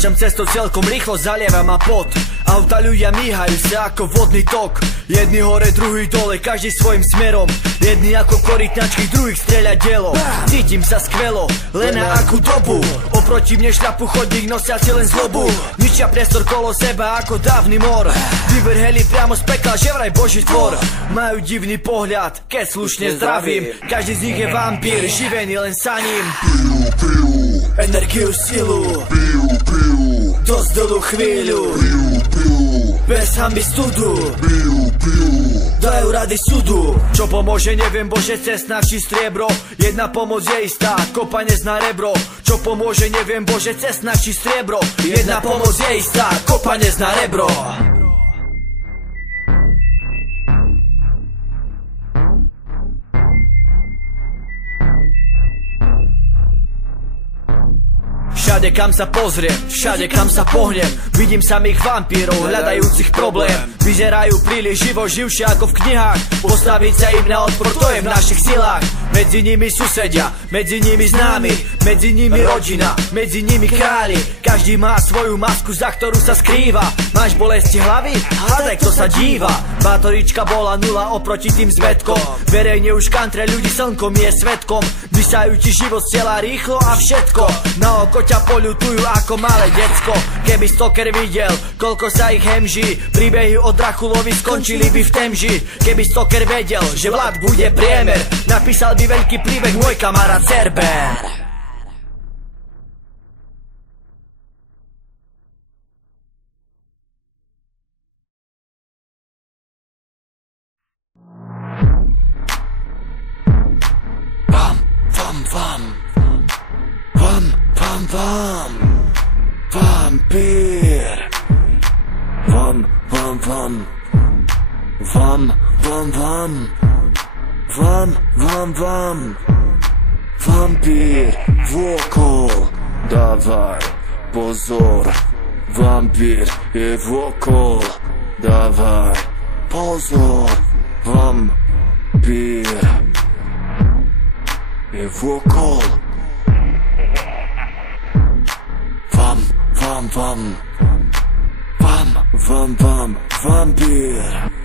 Kráčam cestou celkom rýchlo, zalieva ma pot. Auta ľudia míhajú sa ako vodný tok. Jedni hore, druhý dole, každý svojim smerom. Jedni ako korytnačky, druhých strieľa dielo. Cítim sa skvelo, len na akú dobu. Oproti mne šľapu chodník, nosiaci len zlobu. Ničia priestor kolo seba ako dávny mor. Vyvrheli priamo z pekla, že vraj Boží tvor. Majú divný pohľad, keď slušne zdravím. Každý z nich je vampír, živený len sa ním. Energiu, silu, dosť dlhú chvíľu, bez hanby studu, dajú rady súdu. Čo pomôže, neviem, Bože, cestná či striebro. Jedna pomoc je istá, kopanec na rebro. Čo pomôže, neviem, Bože, cestná či striebro. Jedna pomoc je istá, kopanec na rebro. Všade kam sa pozriem, všade kam sa pohnem, vidím samých vampírov, hľadajúcich problém. Vyzerajú príliš živo, živšie ako v knihách. Postaviť sa im na odpor, to je v našich silách. Medzi nimi susedia, medzi nimi známi, medzi nimi rodina, medzi nimi králi. Každý má svoju masku, za ktorú sa skrýva. Máš bolesti hlavy? Hádaj, kto sa díva. Bátorička bola nula oproti tým zmetkom. Verejne už kantre ľudí, slnkom je svetkom. Vysajú ti život z tela rýchlo a všetko. Na oko ťa poľutujú ako malé decko. Keby stalker videl, koľko sa ich hemží, príbehy o Drakulovi skončili by v temži. Keby stalker vedel, že Vlad bude priemer, napísal by veľký príbeh môj kamarát Cerber. Vampír. Vampír vôkol, dávaj pozor. Vampír je vôkol, dávaj pozor. Vampír je vôkol. Vampír.